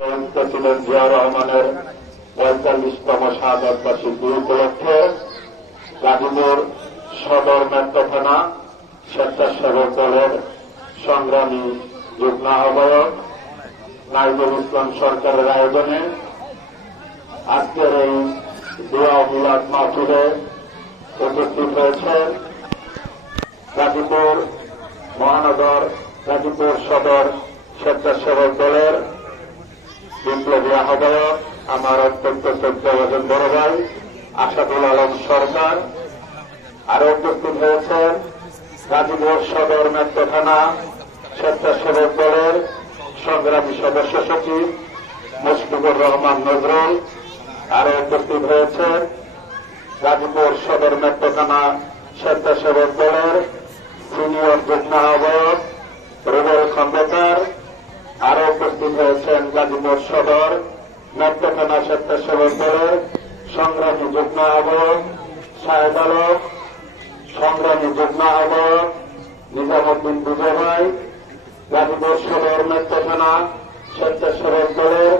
President Zia রহমানের ৪৫তম শাহাদত বার্ষিকী উপলক্ষে গাজীপুর সদর মেট্রো থানা স্বেচ্ছাসেবক দলের সংগ্রামী যুগ্ম আহ্বায়ক নাইজুল ইসলাম সরকারের আয়োজনে আজকের এই দোয়া মিলাদ মাহফিলে উপস্থিত হয়েছেন গাজীপুর মহানগর গাজীপুর সদর স্বেচ্ছাসেবক দলের বিপ্লবী আহ্বায়ক আমার অত্যন্ত শ্রদ্ধাভাজন বড় ভাই আসাদুল আলম সরকার। আরো উপস্থিত হয়েছেন গাজীপুর সদর মেট্রো থানা স্বেচ্ছাসেবক দলের সংগ্রামী সদস্য সচিব মুশফিকুর রহমান নজরুল। আরো উপস্থিত হয়েছেন গাজীপুর সদর মেট্রো থানা স্বেচ্ছাসেবক দলের সিনিয়র যুগ্ম আহ্বায়ক রুবেল খন্দকার। আরো উপস্থিত হয়েছেন গাজীপুর সদর মেট্রো থানা স্বেচ্ছাসেবক দলের সংগ্রামী যুগ্ম আহ্বায়ক শাহেদ আলম, সংগ্রামী যুগ্ম আহ্বায়ক নিজামুদ্দিন বিজয় ভাই, গাজীপুর সদর মেট্রো থানা স্বেচ্ছাসেবক দলের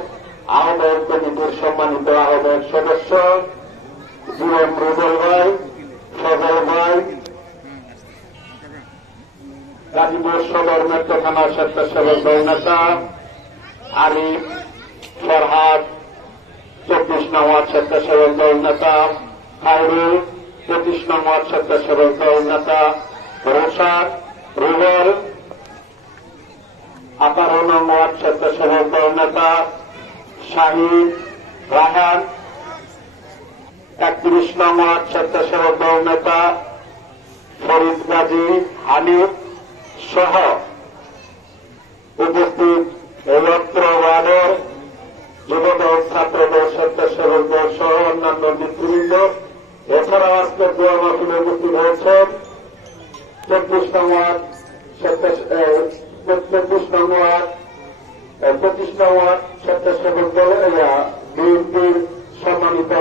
আহ্বায়ক কমিটির সম্মানিত আহ্বায়ক সদস্য জীবন রুবেল ভাই, ফজল ভাই, গাজীপুর সদর মেট্রো থানা স্বেচ্ছাসেবক দল নেতা আরিফ ফরহাদ, ২৪ নং ওয়ার্ড স্বেচ্ছাসেবক দল নেতা খায়রুল, ২৫ নং ওয়ার্ড স্বেচ্ছাসেবক দল নেতা রোশাদ রুবেল, ১৮ নং ওয়ার্ড স্বেচ্ছাসেবক দল নেতা শাহিদ রাহান, ৩১ নং ওয়ার্ড স্বেচ্ছাসেবক দল নেতা ফরিদ গাজী হানিফ সহ উপস্থিত এই অত্র ওয়ার্ডের যুবদল ছাত্রদল স্বেচ্ছাসেবক দল সহ অন্যান্য নেতৃবৃন্দ। এছাড়াও আজকের দোয়া মাহফিলে উপস্থিত হয়েছেন ২৪ নং ওয়ার্ড ২৫ নং ওয়ার্ড স্বেচ্ছাসেবক দল বিএনপির সম্মানিত